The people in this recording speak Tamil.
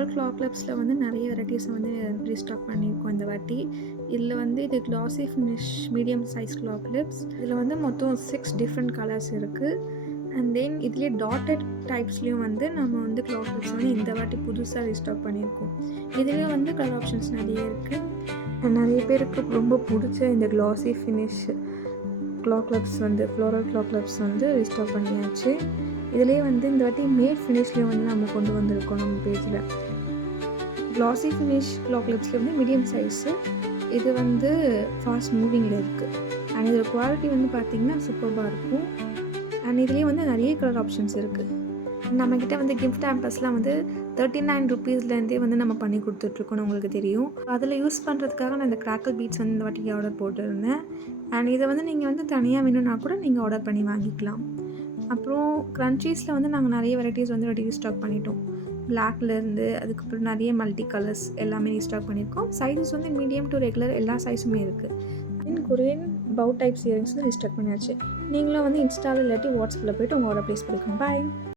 ஃப்ளோரல் கிளாக் கிளிப்ஸில் வந்து நிறைய வெரைட்டிஸ் வந்து ரீஸ்டாக் பண்ணியிருக்கோம் இந்த வாட்டி. இதில் வந்து இது classy finish medium size claw clips. இதில் வந்து மொத்தம் 6 டிஃப்ரெண்ட் கலர்ஸ் இருக்குது. அண்ட் தென் இதுலேயே டாட்டட் டைப்ஸ்லேயும் வந்து நம்ம வந்து கிளாக் கிளிப்ஸ் வந்து இந்த வாட்டி புதுசாக ரீஸ்டாக் பண்ணியிருக்கோம். இதுலேயே வந்து கலர் ஆப்ஷன்ஸ் நிறைய இருக்குது. நிறைய பேருக்கு ரொம்ப பிடிச்ச இந்த கிளாசி ஃபினிஷ் கிளாக் கிளிப்ஸ் வந்து ஃப்ளோரல் கிளாக் கிளிப்ஸ் வந்து ரீஸ்டாக் பண்ணியாச்சு. இதுலேயே வந்து இந்த வாட்டி மேட் ஃபினிஷ்லேயும் வந்து நம்ம கொண்டு வந்திருக்கோம் நம்ம பேஜில். கிளாசி ஃபினிஷ் கிளாக் கிளிப்ஸில் வந்து மீடியம் சைஸு. இது வந்து ஃபாஸ்ட் மூவிங்கில் இருக்குது. அண்ட் இதோட குவாலிட்டி வந்து பார்த்திங்கன்னா சூப்பராக இருக்கும். அண்ட் இதுலேயே வந்து நிறைய கலர் ஆப்ஷன்ஸ் இருக்குது. நம்மக்கிட்ட வந்து கிஃப்ட் ஆம்பர்ஸ்லாம் வந்து 39 ருபீஸ்லேருந்தே வந்து நம்ம பண்ணி கொடுத்துட்ருக்கோன்னு உங்களுக்கு தெரியும். அதில் யூஸ் பண்ணுறதுக்காக நான் இந்த கிராக்கல் பீட்ஸ் வந்து இந்த வாட்டிக்கு ஆர்டர் போட்டிருந்தேன். அண்ட் இதை வந்து நீங்கள் வந்து தனியாக வேணும்னா கூட நீங்கள் ஆர்டர் பண்ணி வாங்கிக்கலாம். அப்புறம் க்ரன்ச்சீஸில் வந்து நாங்கள் நிறைய வெரைட்டிஸ் வந்து ரீஸ்டாக் பண்ணிட்டோம். பிளாக்லேருந்து அதுக்கப்புறம் நிறைய மல்டி கலர்ஸ் எல்லாமே ரீஸ்டாக் பண்ணியிருக்கோம். சைஸஸ் வந்து மீடியம் டு ரெகுலர் எல்லா சைஸுமே இருக்குது. தென் கொரியன் பவு டைப்ஸ் இயரிங்ஸ் ரீஸ்டாக் பண்ணியாச்சு. நீங்களும் வந்து இன்ஸ்டாவில் இல்லாட்டி வாட்ஸ்அப்பில் போய்ட்டு உங்கள் ஆர்டர் ப்ளேஸ் பண்ணிக்கோங்க. பாய்.